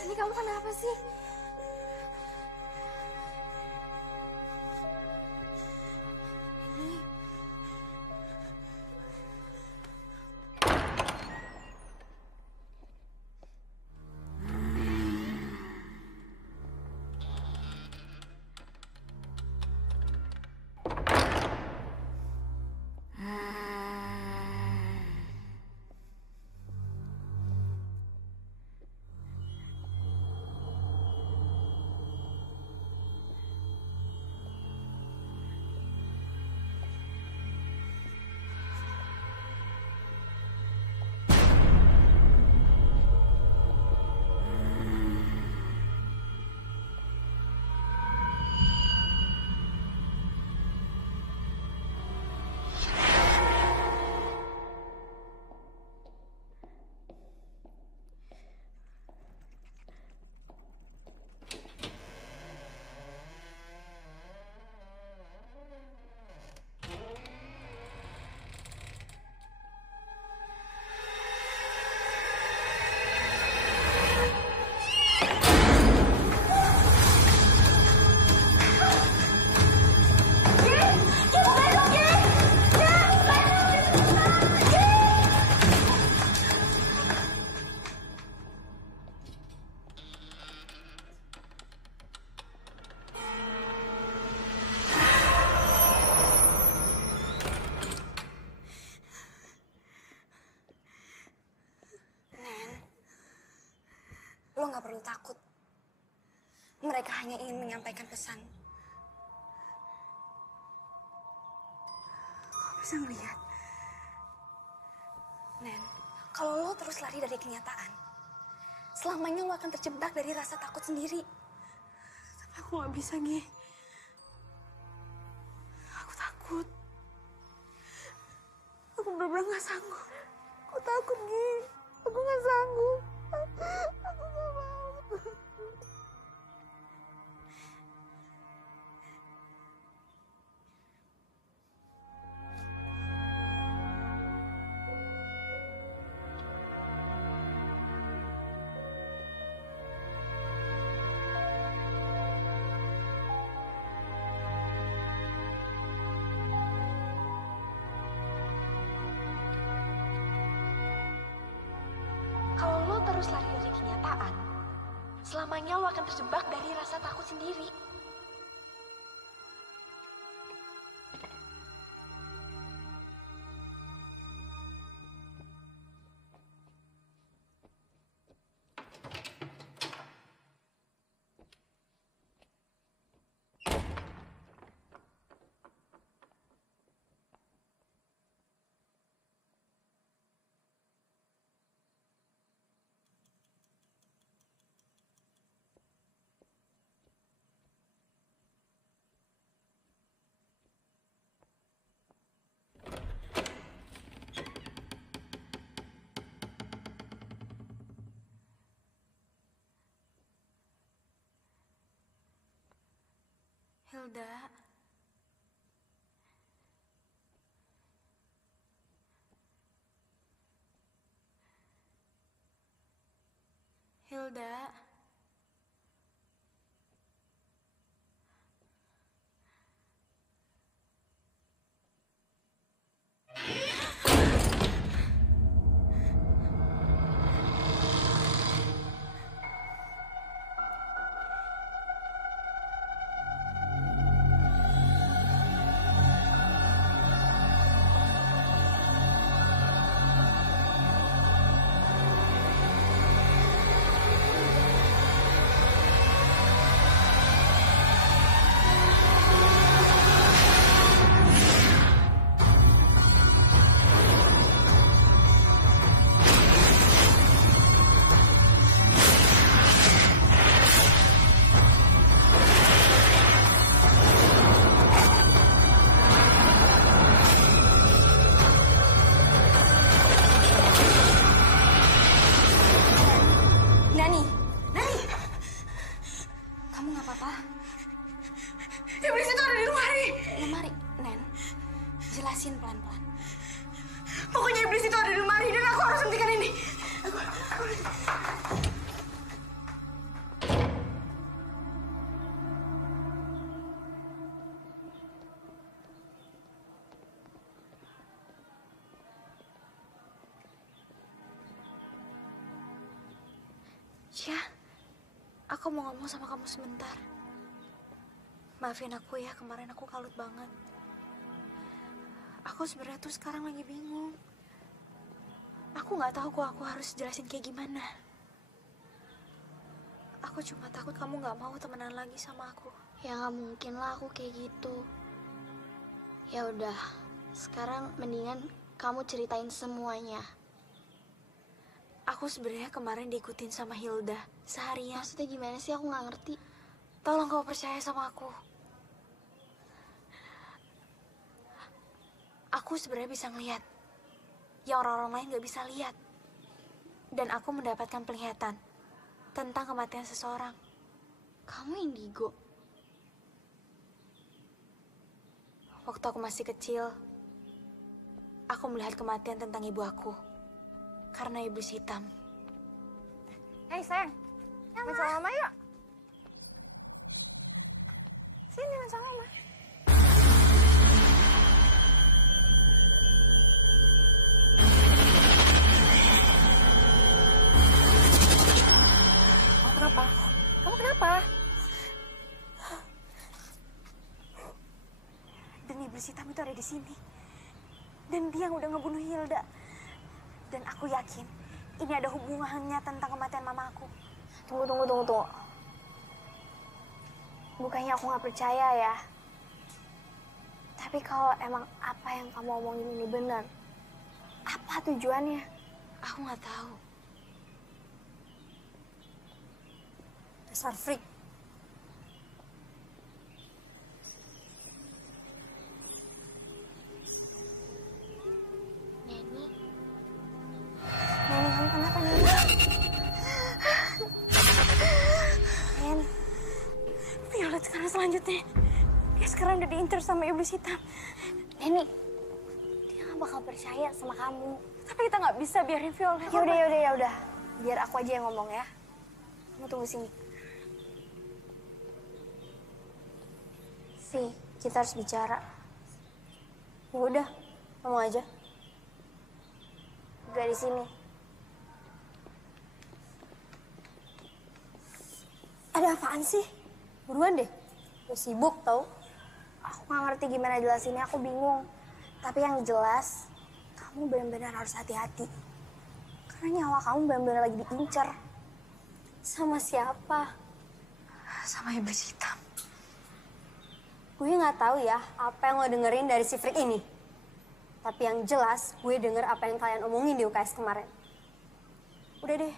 Ini kamu kenapa sih? Ini... Lo nggak perlu takut. Mereka hanya ingin menyampaikan pesan. Lo bisa ngeliat? Nen, kalau lo terus lari dari kenyataan, selamanya lo akan terjebak dari rasa takut sendiri. Tapi aku nggak bisa, Gi. Aku takut. Aku benar-benar nggak sanggup. Aku takut, Gi. Aku nggak sanggup. Aku nggak mau. Kalau lo terus lari dari kenyataan, selamanya lo akan terjebak dari rasa takut sendiri. Hilda. Hilda. Cia, aku mau ngomong sama kamu sebentar. Maafin aku ya, kemarin aku kalut banget. Aku sebenarnya tuh sekarang lagi bingung. Aku nggak tahu kok aku harus jelasin kayak gimana. Aku cuma takut kamu nggak mau temenan lagi sama aku. Ya nggak mungkin lah aku kayak gitu. Ya udah, sekarang mendingan kamu ceritain semuanya. Aku sebenarnya kemarin diikutin sama Hilda seharian. Maksudnya gimana sih? Aku nggak ngerti. Tolong kau percaya sama aku. Aku sebenarnya bisa ngeliat yang orang-orang lain nggak bisa lihat. Dan aku mendapatkan penglihatan tentang kematian seseorang. Kamu indigo? Waktu aku masih kecil, aku melihat kematian tentang ibu aku karena iblis hitam. Hei sayang, main sama mama yuk. Sini main sama mama. Kenapa? Kamu kenapa? Dan iblis hitam itu ada di sini. Dan dia yang udah ngebunuh Hilda. Dan aku yakin ini ada hubungannya tentang kematian mama aku. Tunggu. Bukannya aku nggak percaya ya. Tapi kalau emang apa yang kamu omongin ini benar, apa tujuannya? Aku nggak tahu. Dasar freak. Neni, Kamu kenapa nih? Nen, Violet sekarang selanjutnya. Dia sekarang udah diinter sama iblis hitam. Neni, dia nggak bakal percaya sama kamu. Tapi kita nggak bisa biarin Violet. Ya udah. Biar aku aja yang ngomong ya. Kamu tunggu sini. Vi, kita harus bicara. Ya udah, ngomong aja. Gak di sini. Ada apaan sih? Buruan deh. Gue sibuk tau. Aku nggak ngerti gimana jelasinnya, aku bingung. Tapi yang jelas, kamu benar-benar harus hati-hati. Karena nyawa kamu benar-benar lagi diincar. Sama siapa? Sama iblis hitam. Gue nggak tahu ya apa yang lo dengerin dari si freak ini. Tapi yang jelas gue denger apa yang kalian omongin di UKS kemarin. Udah deh,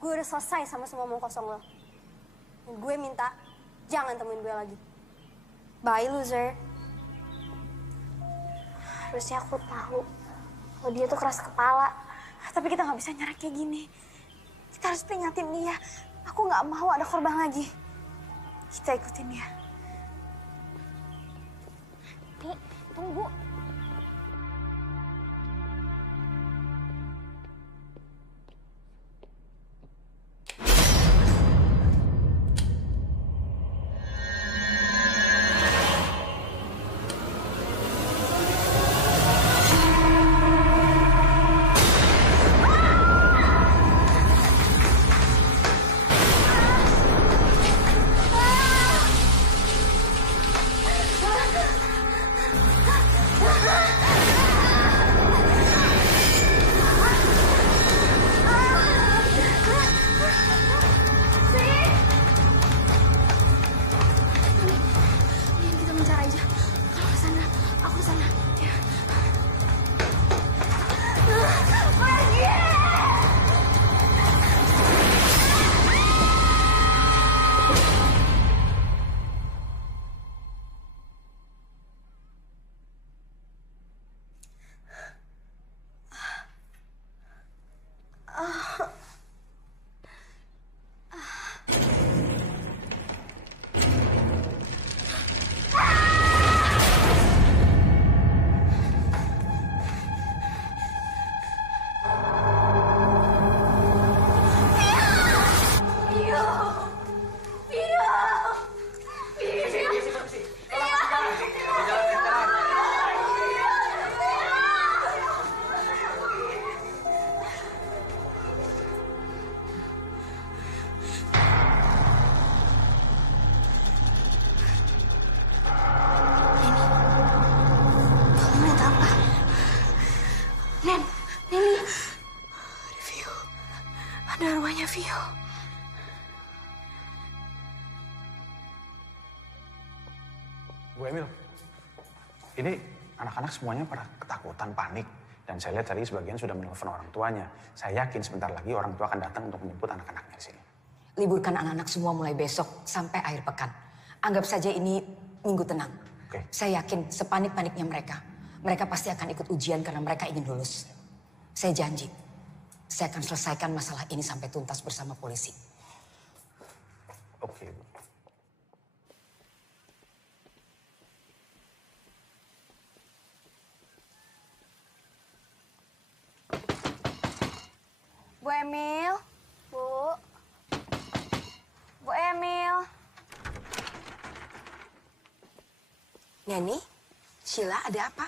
gue udah selesai sama semua omong kosong lo. Dan gue minta jangan temuin gue lagi. Bye loser. Harusnya aku tahu kalau dia tuh keras kepala. Tapi kita nggak bisa nyerah kayak gini. Kita harus peringatin dia. Aku nggak mau ada korban lagi. Kita ikutin dia. Nih, tunggu. Ayo. Bu Emil, ini anak-anak semuanya pada ketakutan, panik. Dan saya lihat tadi sebagian sudah menelpon orang tuanya. Saya yakin sebentar lagi orang tua akan datang untuk menjemput anak-anaknya di sini. Liburkan anak-anak semua mulai besok sampai akhir pekan. Anggap saja ini minggu tenang. Oke. Saya yakin sepanik-paniknya mereka. Mereka pasti akan ikut ujian karena mereka ingin lulus. Saya janji, saya akan selesaikan masalah ini sampai tuntas bersama polisi. Oke, Bu. Bu Emil. Bu. Bu Emil. Neni, Sheila ada apa?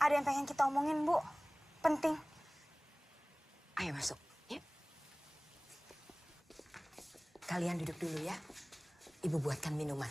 Ada yang pengen kita omongin, Bu. Penting. Ayo masuk, ya. Kalian duduk dulu ya. Ibu buatkan minuman.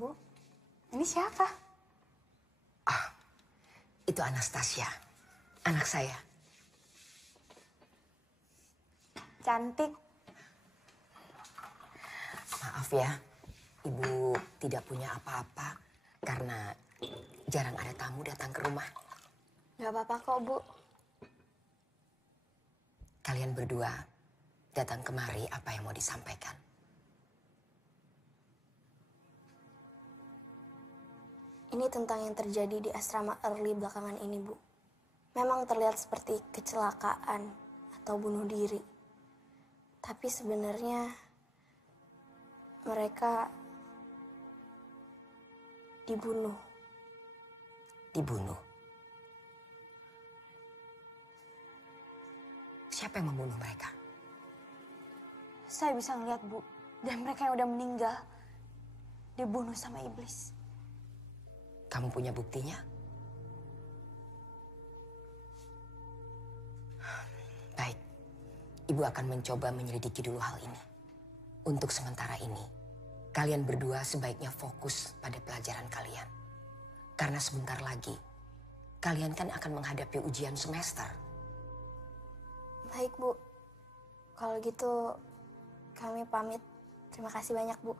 Bu, ini siapa? Itu Anastasia, anak saya. Cantik. Maaf ya, Ibu tidak punya apa-apa karena jarang ada tamu datang ke rumah. Gak apa-apa kok, Bu. Kalian berdua datang kemari, apa yang mau disampaikan? Ini tentang yang terjadi di asrama Early belakangan ini, Bu. Memang terlihat seperti kecelakaan atau bunuh diri. Tapi sebenarnya mereka dibunuh. Dibunuh. Siapa yang membunuh mereka? Saya bisa ngeliat, Bu. Dan mereka yang udah meninggal dibunuh sama iblis. Kamu punya buktinya? Baik, Ibu akan mencoba menyelidiki dulu hal ini. Untuk sementara ini, kalian berdua sebaiknya fokus pada pelajaran kalian. Karena sebentar lagi, kalian kan akan menghadapi ujian semester. Baik, Bu. Kalau gitu, kami pamit. Terima kasih banyak, Bu.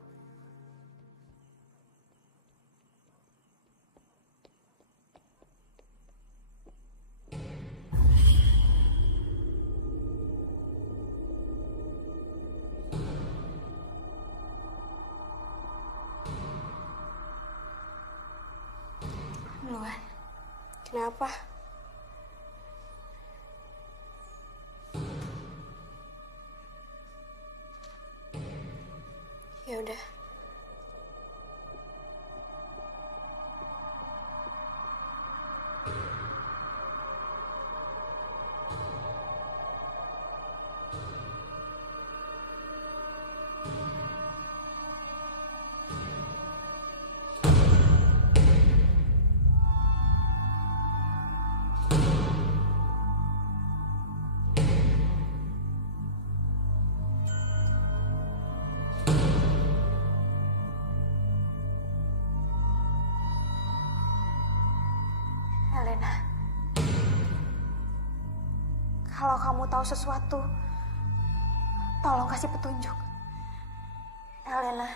Luan, Kenapa? Ya udah. Elena. Kalau kamu tahu sesuatu, tolong kasih petunjuk. Elena.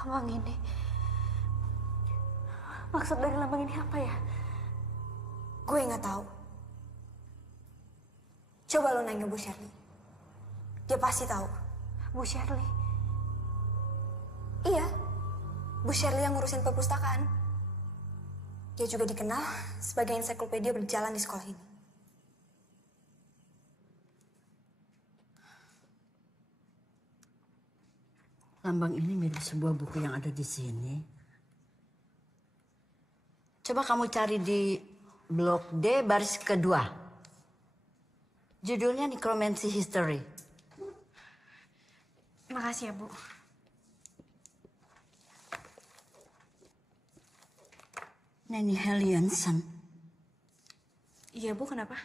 Lambang ini. Maksud dari lambang ini apa ya? Gue nggak tahu. Coba lo nanya Bu Shirley. Dia pasti tahu. Bu Shirley. Iya, Bu Shirley yang ngurusin perpustakaan. Dia juga dikenal sebagai ensiklopedia berjalan di sekolah ini. Lambang ini mirip sebuah buku yang ada di sini. Coba kamu cari di blok D baris kedua. Judulnya Necromancy History. Makasih ya, Bu. Nanny Hellianson. Iya, Bu, kenapa?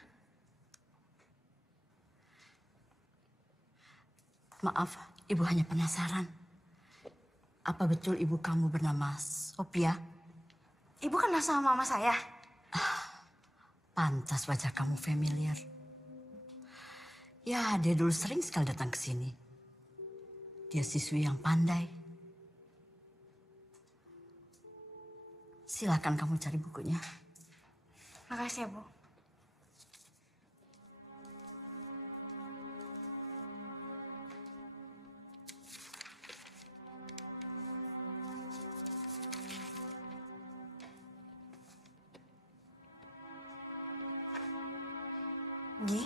Maaf, Ibu hanya penasaran. Apa betul ibu kamu bernama Sophia? Ibu kenal sama mama saya? Pantas wajah kamu familiar. Ya, dia dulu sering sekali datang ke sini. Dia siswi yang pandai. Silakan kamu cari bukunya. Makasih ya, Bu. Gi,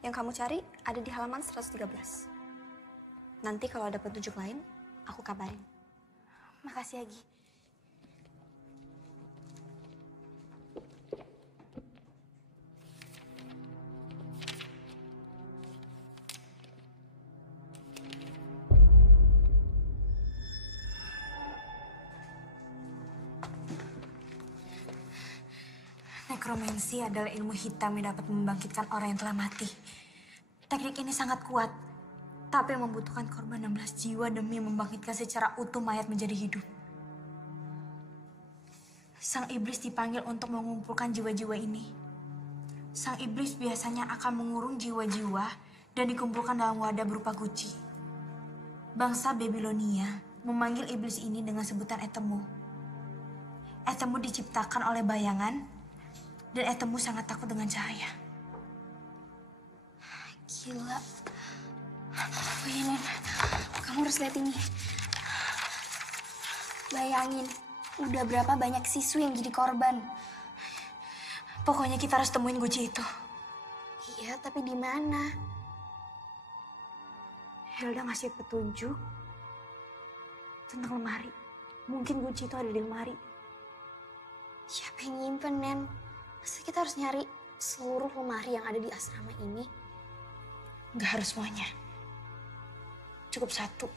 yang kamu cari ada di halaman 113. Nanti kalau ada petunjuk lain, aku kabarin. Makasih ya, Gi. Nekromansi adalah ilmu hitam yang dapat membangkitkan orang yang telah mati. Teknik ini sangat kuat, tapi membutuhkan korban 16 jiwa demi membangkitkan secara utuh mayat menjadi hidup. Sang iblis dipanggil untuk mengumpulkan jiwa-jiwa ini. Sang iblis biasanya akan mengurung jiwa-jiwa dan dikumpulkan dalam wadah berupa guci. Bangsa Babilonia memanggil iblis ini dengan sebutan Etemu. Etemu diciptakan oleh bayangan, dan Etemu sangat takut dengan cahaya. Gila. Bayangin, kamu harus lihat ini. Bayangin, udah berapa banyak siswi yang jadi korban. Pokoknya kita harus temuin guci itu. Iya, tapi di mana? Hilda ngasih petunjuk tentang lemari. Mungkin kunci itu ada di lemari. Siapa yang nyimpen, Nen? Masa kita harus nyari seluruh lemari yang ada di asrama ini? Nggak harus semuanya. Cukup satu.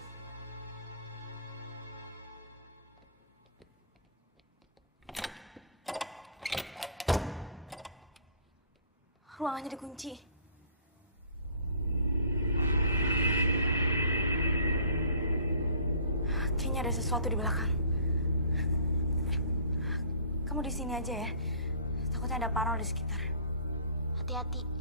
Ruangannya dikunci. Kayaknya ada sesuatu di belakang. Kamu di sini aja ya. Takutnya ada parno di sekitar. Hati-hati.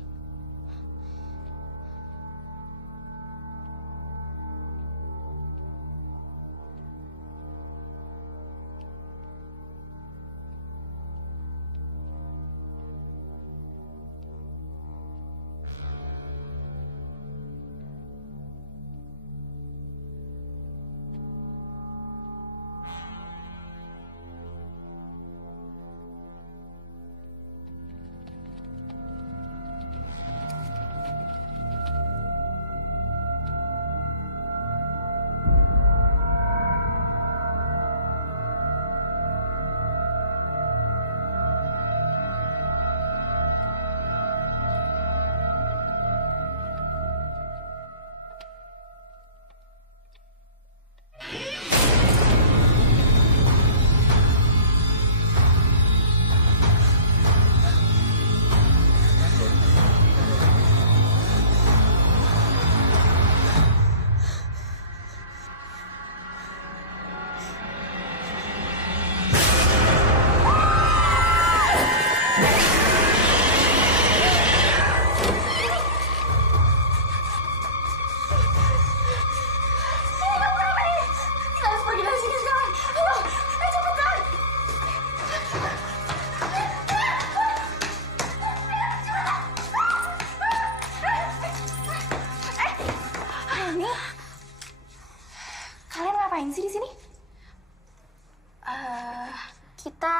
Kita...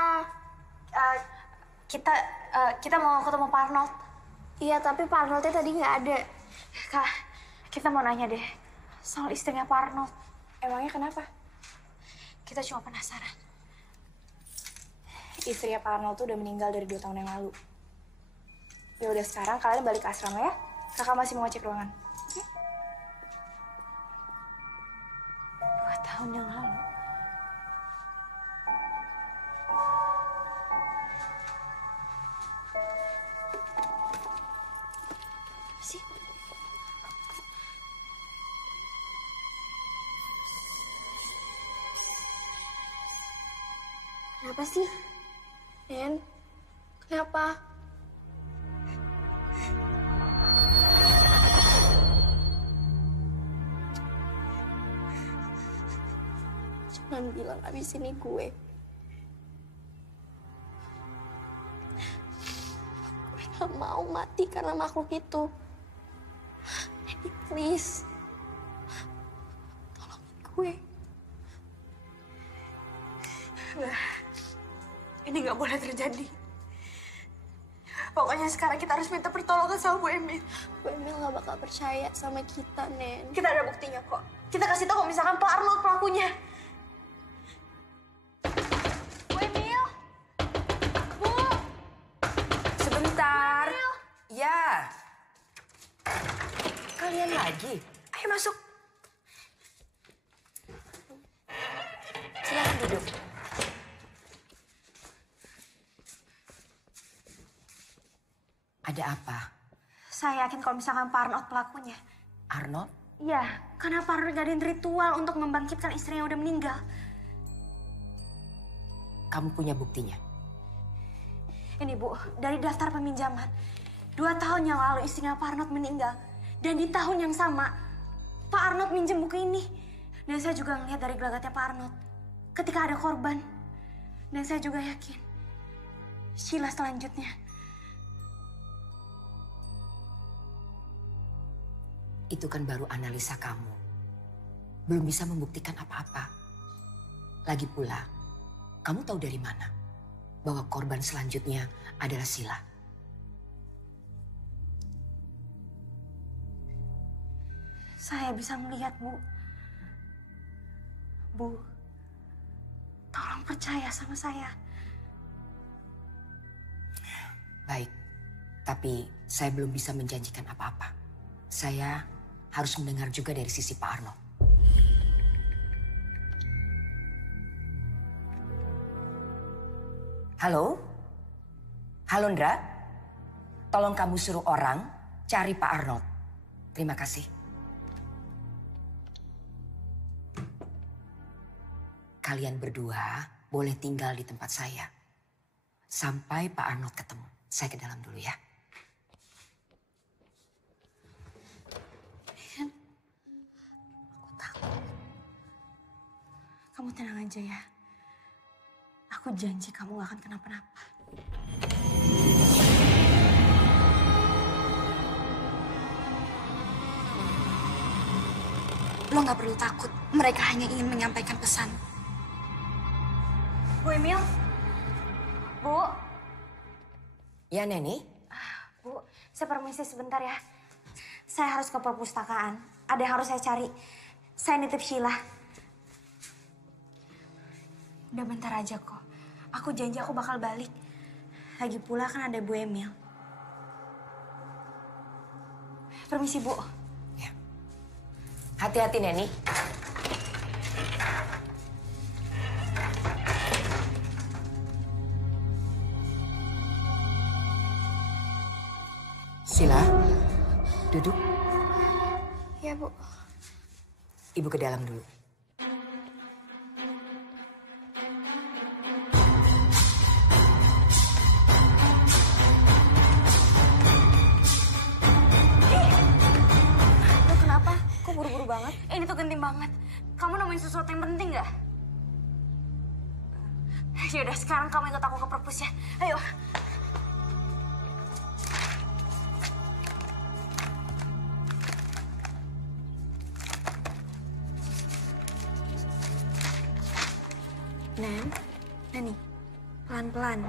Kita mau ketemu Pak Arnold. Iya, tapi Pak Arnoldnya tadi nggak ada. Kak, kita mau nanya deh soal istrinya Pak Arnold. Emangnya kenapa? Kita cuma penasaran. Istrinya Pak Arnold tuh udah meninggal dari 2 tahun yang lalu. Ya udah sekarang kalian balik ke asrama ya. Kakak masih mau ngecek ruangan. Oke? 2 tahun yang lalu. Sih. Kenapa sih? Nen, kenapa? Cuman bilang abis ini gue. Gue gak mau mati karena makhluk itu. Jadi please, tolongin gue. Ini nggak boleh terjadi. Pokoknya sekarang kita harus minta pertolongan sama Bu Emil. Bu Emil gak bakal percaya sama kita, Nen. Kita ada buktinya kok. Kita kasih tahu kalau misalkan Pak Arnold pelakunya. Bu Emil! Bu! Sebentar. Ya. Kalian lagi. Ayo masuk. Silakan duduk. Ada apa? Saya yakin kalau misalkan Pak Arnold pelakunya. Arnold? Iya, karena Pak Arnold ngadain ritual untuk membangkitkan istrinya yang udah meninggal. Kamu punya buktinya? Ini Bu, dari daftar peminjaman. 2 tahun yang lalu istrinya Pak Arnold meninggal. Dan di tahun yang sama, Pak Arnold minjem buku ini. Dan saya juga ngeliat dari gelagatnya Pak Arnold. Ketika ada korban. Dan saya juga yakin. Sheila selanjutnya. Itu kan baru analisa kamu. Belum bisa membuktikan apa-apa. Lagi pula, kamu tahu dari mana bahwa korban selanjutnya adalah Sheila? Saya bisa melihat, Bu. Bu, tolong percaya sama saya. Baik, tapi saya belum bisa menjanjikan apa-apa. Saya harus mendengar juga dari sisi Pak Arnold. Halo? Halo, Ndra? Tolong kamu suruh orang cari Pak Arnold. Terima kasih. Kalian berdua boleh tinggal di tempat saya. Sampai Pak Arnold ketemu. Saya ke dalam dulu ya. Kamu tenang aja ya. Aku janji kamu gak akan kenapa-napa. Lo gak perlu takut. Mereka hanya ingin menyampaikan pesan. Bu Emil? Bu? Ya, Neni? Bu, saya permisi sebentar ya. Saya harus ke perpustakaan. Ada yang harus saya cari. Saya nitip Sheila. Udah bentar aja kok. Aku janji aku bakal balik. Lagi pula kan ada Bu Emil. Permisi, Bu. Ya. Hati-hati, Neni. Sheila, duduk. Ya, Bu. Ibu ke dalam dulu. Lo kenapa? Kok buru-buru banget? Ini tuh genting banget. Kamu nemuin sesuatu yang penting gak? Yaudah, sekarang kamu ikut aku ke perpus ya. Ayo. Nen, Nani, Pelan-pelan.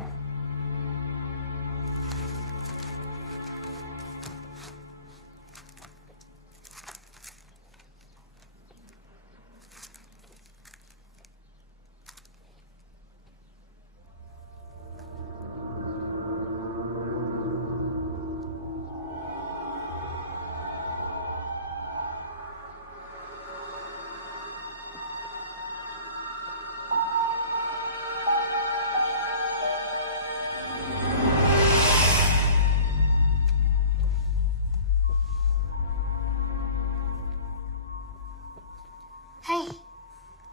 Hei,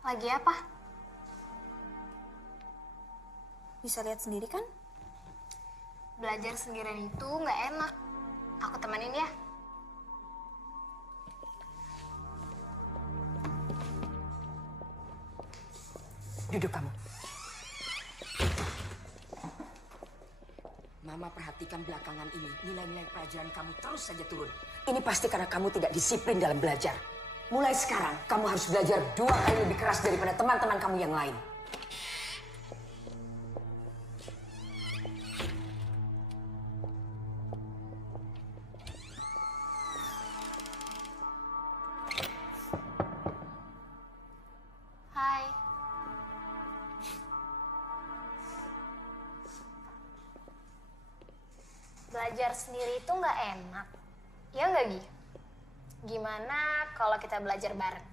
lagi apa? Bisa lihat sendiri kan? Belajar sendirian itu nggak enak. Aku temenin ya. Duduk kamu. Mama perhatikan belakangan ini, nilai-nilai pelajaran kamu terus saja turun. Ini pasti karena kamu tidak disiplin dalam belajar. Mulai sekarang, kamu harus belajar 2 kali lebih keras daripada teman-teman kamu yang lain. Hai. Belajar sendiri itu nggak enak. Ya nggak, Gi? Gimana kalau kita belajar bareng?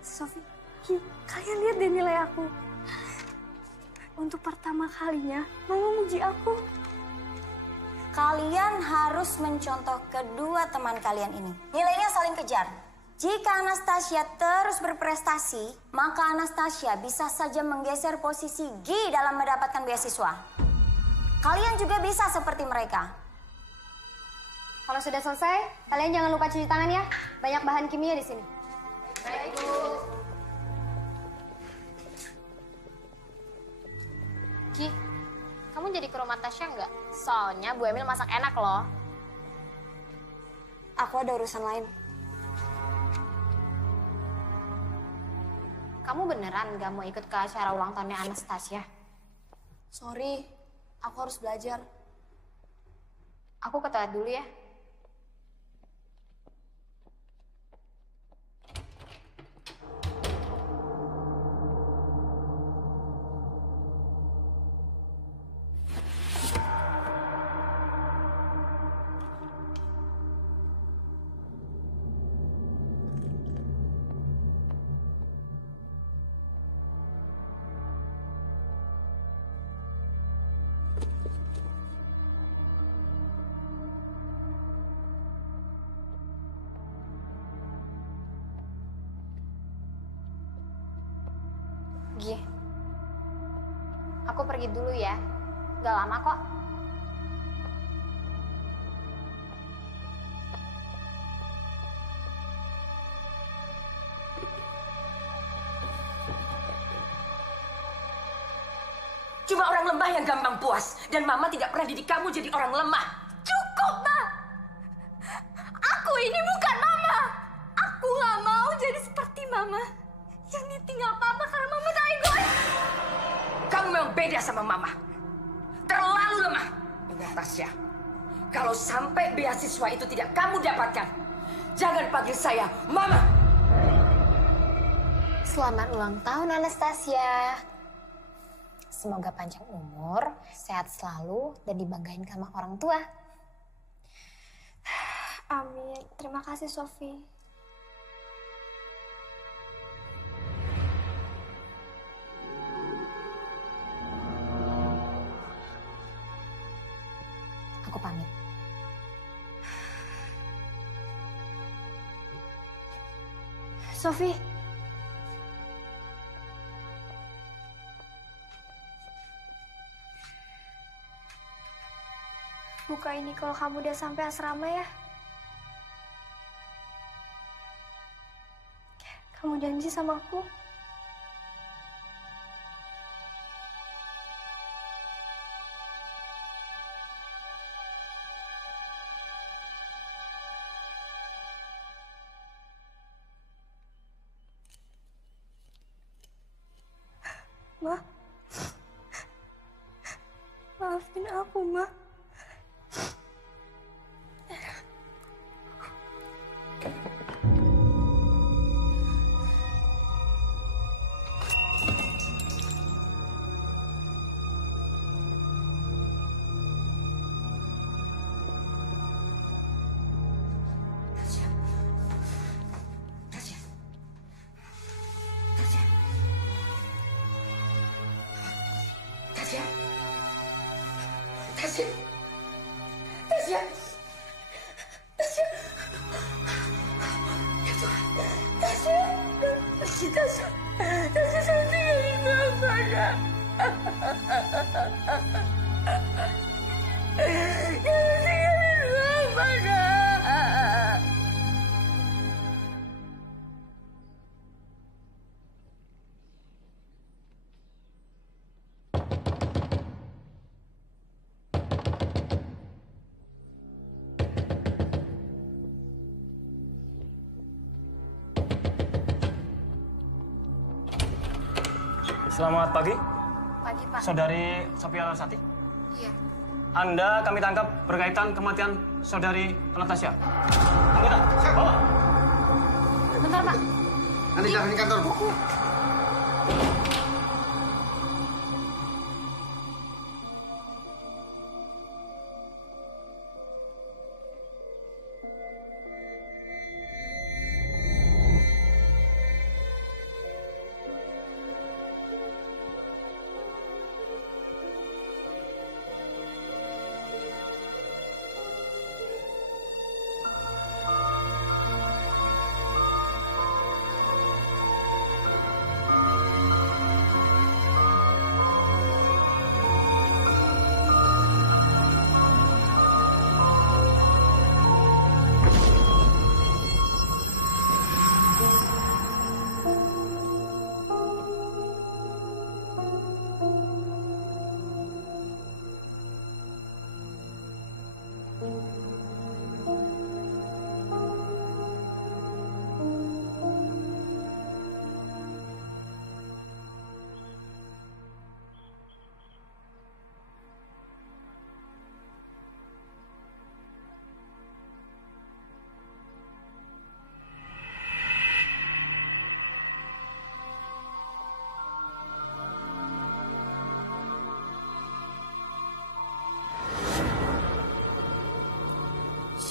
Sofi, Gi, kalian lihat deh nilai aku. Untuk pertama kalinya, Mama muji aku. Kalian harus mencontoh kedua teman kalian ini. Nilainya saling kejar. Jika Anastasia terus berprestasi, maka Anastasia bisa saja menggeser posisi Gi dalam mendapatkan beasiswa. Kalian juga bisa seperti mereka. Kalau sudah selesai, kalian jangan lupa cuci tangan ya. Banyak bahan kimia di sini. Baik, Bu. Gi, kamu jadi ke rumah Tasya nggak? Soalnya Bu Emil masak enak loh. Aku ada urusan lain. Kamu beneran nggak mau ikut ke acara ulang tahunnya Anastasia? Sorry, aku harus belajar. Aku ke toilet dulu ya. Gi, aku pergi dulu ya. Gak lama kok. Cuma orang lemah yang gampang puas. Dan Mama tidak pernah didik kamu jadi orang lemah. Cukup, Ma! Aku ini bukan Mama. Aku gak mau jadi seperti Mama. Yang ditinggal Papa karena Mama tak egois. Kamu memang beda sama Mama. Terlalu lemah. Ingat, Tasya. Kalau sampai beasiswa itu tidak kamu dapatkan, jangan panggil saya Mama. Selamat ulang tahun, Anastasia. Semoga panjang umur, sehat selalu, dan dibanggain sama orang tua. Amin. Terima kasih, Sofi. Aku pamit. Sofi. Buka ini kalau kamu udah sampai asrama ya. Kamu janji sama aku? Tasya. Tasya. Tasya. Tasya. Ya Tuhan. Tasya. Tasya. Tasya. Tasya saya tinggalin Mama, Nak. Jangan tinggalin Mama, Nak. Selamat pagi, Pagi, Pak. Saudari Sophia Larasati. Iya. Anda kami tangkap berkaitan kematian Saudari Anastasia. Anggota, bawa. Bentar, Pak. Nanti jangan di kantor, Bu.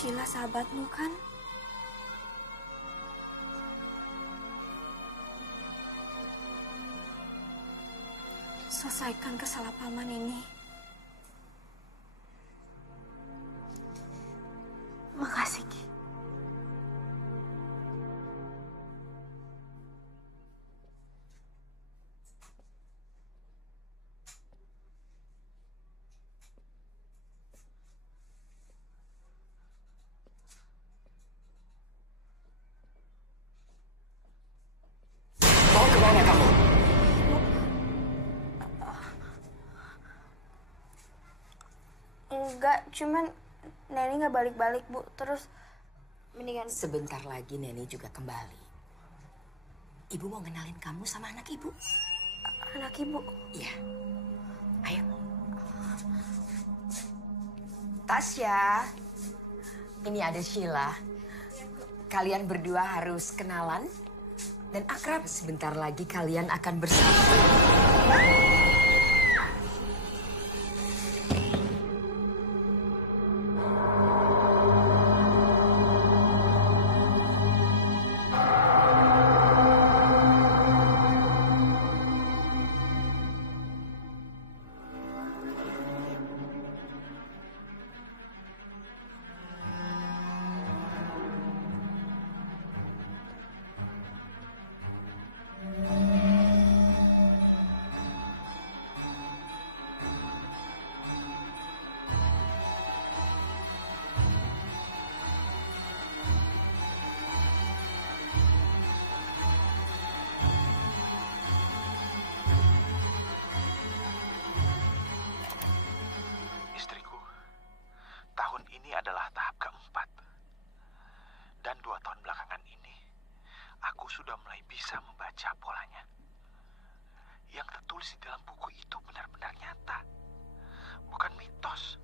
Sheila sahabatmu kan? Selesaikan kesalahpahaman ini. Makasih, Ki. Mau kemana kamu? Enggak, cuman Neni nggak balik-balik, Bu. Terus mendingan... Sebentar lagi Neni juga kembali. Ibu mau kenalin kamu sama anak ibu. Anak Ibu. Iya. Ayo. Tasya. Ini ada Sheila. Kalian berdua harus kenalan dan akrab. Sebentar lagi kalian akan bersama. Istriku, tahun ini adalah tahap keempat. Dan 2 tahun belakangan ini, aku sudah mulai bisa membaca polanya. Yang tertulis di dalam buku itu benar-benar nyata, bukan mitos.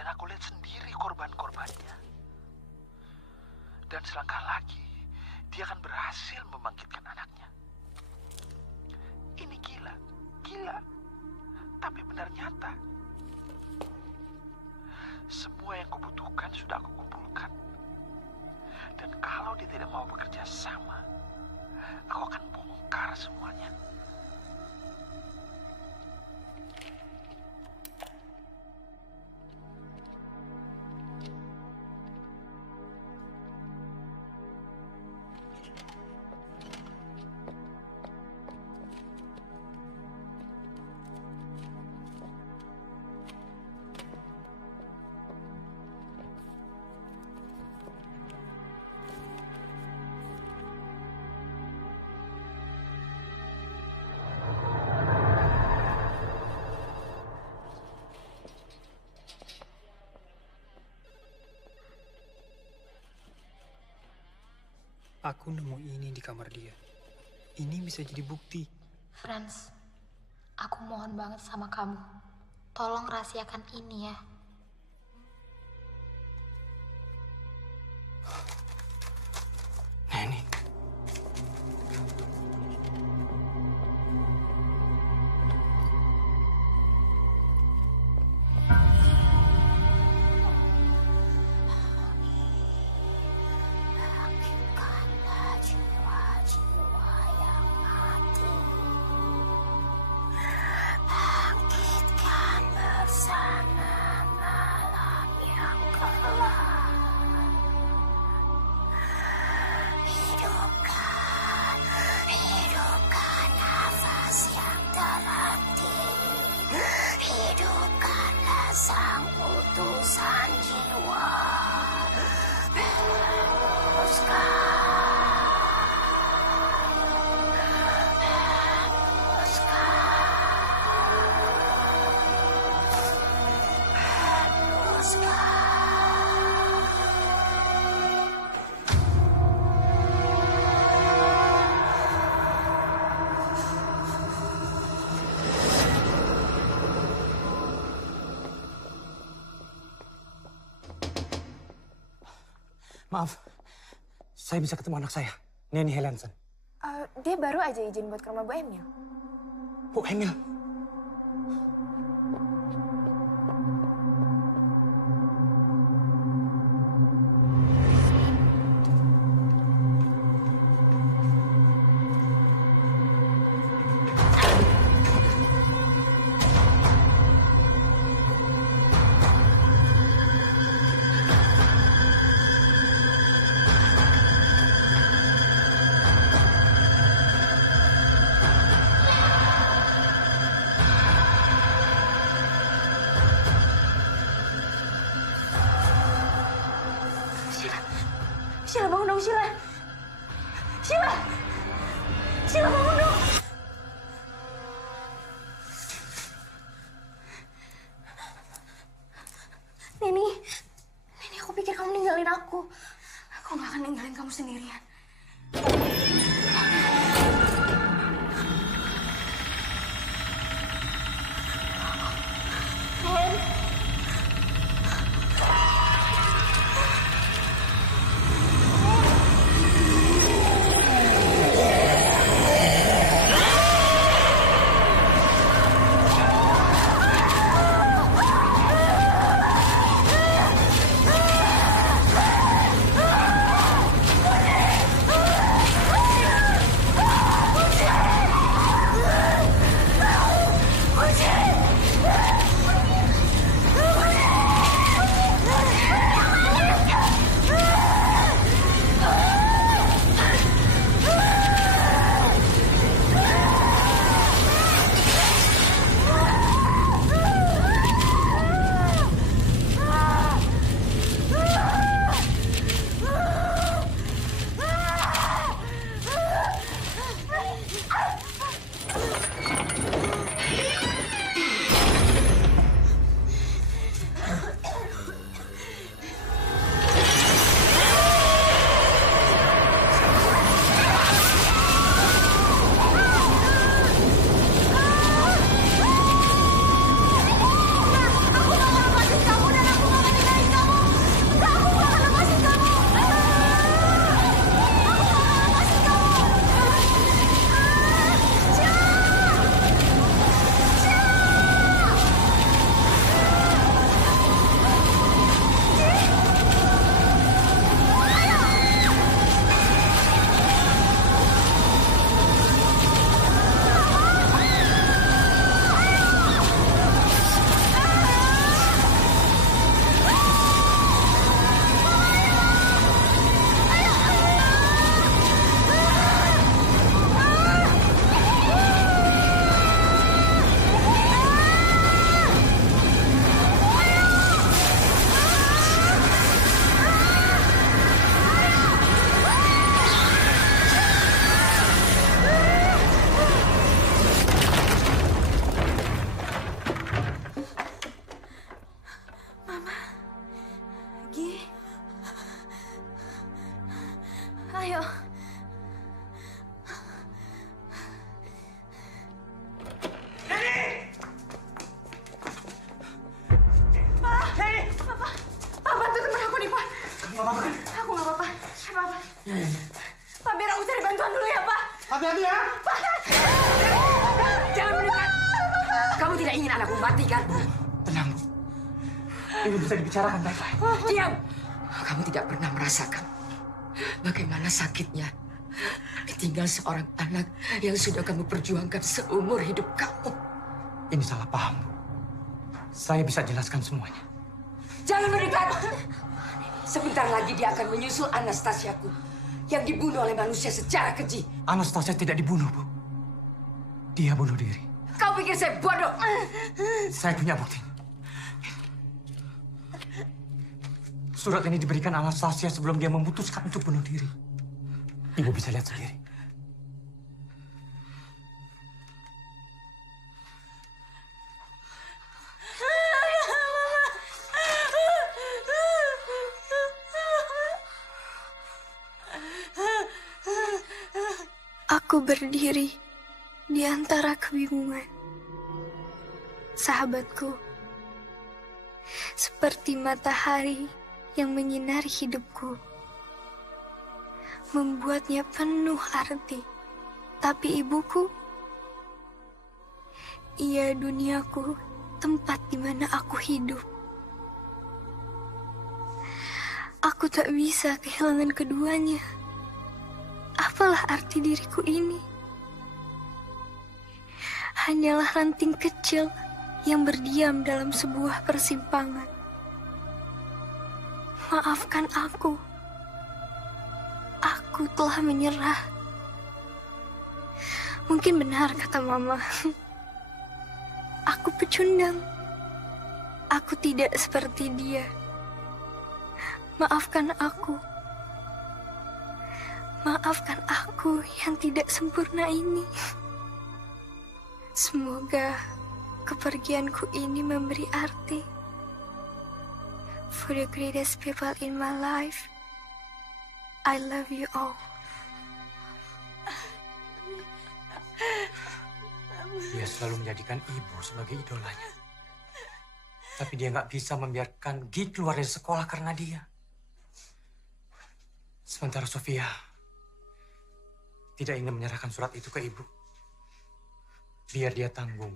Dan aku lihat sendiri korban-korbannya. Dan selangkah lagi, dia akan berhasil membangkitkan anaknya. Ini gila, tapi benar nyata. Semua yang kubutuhkan sudah aku kumpulkan. Dan kalau dia tidak mau bekerja sama, aku akan bongkar semuanya. Aku nemu ini di kamar dia. Ini bisa jadi bukti. Friends, aku mohon banget sama kamu. Tolong rahasiakan ini ya. Neni. Maaf, saya bisa ketemu anak saya, Neni Helenson. Dia baru aja izin buat ke rumah Bu Emil. Bu Emil? Sheila bangun dong, Sheila. Sheila! Sheila bangun dong. Neni, aku pikir kamu ninggalin aku. Aku gak akan ninggalin kamu sendirian. Ah! Pak, biar aku cari bantuan dulu ya, Pak. Hati-hati ya. Pak! Jangan mendekat. Kamu tidak ingin anakku mati, kan? Tenang, Bu. Ini bisa dibicarakan baik-baik. Diam! Kamu tidak pernah merasakan bagaimana sakitnya ditinggal seorang anak yang sudah kamu perjuangkan seumur hidup kamu. Ini salah paham, Bu. Saya bisa jelaskan semuanya. Jangan mendekat! Sebentar lagi dia akan menyusul Anastasiaku yang dibunuh oleh manusia secara keji. Anastasia tidak dibunuh, Bu. Dia bunuh diri. Kau pikir saya bodoh? Saya punya bukti. Surat ini diberikan Anastasia sebelum dia memutuskan untuk bunuh diri. Ibu bisa lihat sendiri. Aku berdiri di antara kebingungan. Sahabatku, seperti matahari yang menyinari hidupku, membuatnya penuh arti. Tapi ibuku, ia duniaku, tempat di mana aku hidup. Aku tak bisa kehilangan keduanya. Apalah arti diriku ini? Hanyalah ranting kecil yang berdiam dalam sebuah persimpangan. Maafkan aku. Aku telah menyerah. Mungkin benar kata Mama. Aku pecundang. Aku tidak seperti dia. Maafkan aku. Maafkan aku yang tidak sempurna ini. Semoga kepergianku ini memberi arti. For the greatest people in my life, I love you all. Dia selalu menjadikan ibu sebagai idolanya. Tapi dia nggak bisa membiarkan Gi keluar dari sekolah karena dia. Sementara Sofia tidak ingin menyerahkan surat itu ke ibu. Biar dia tanggung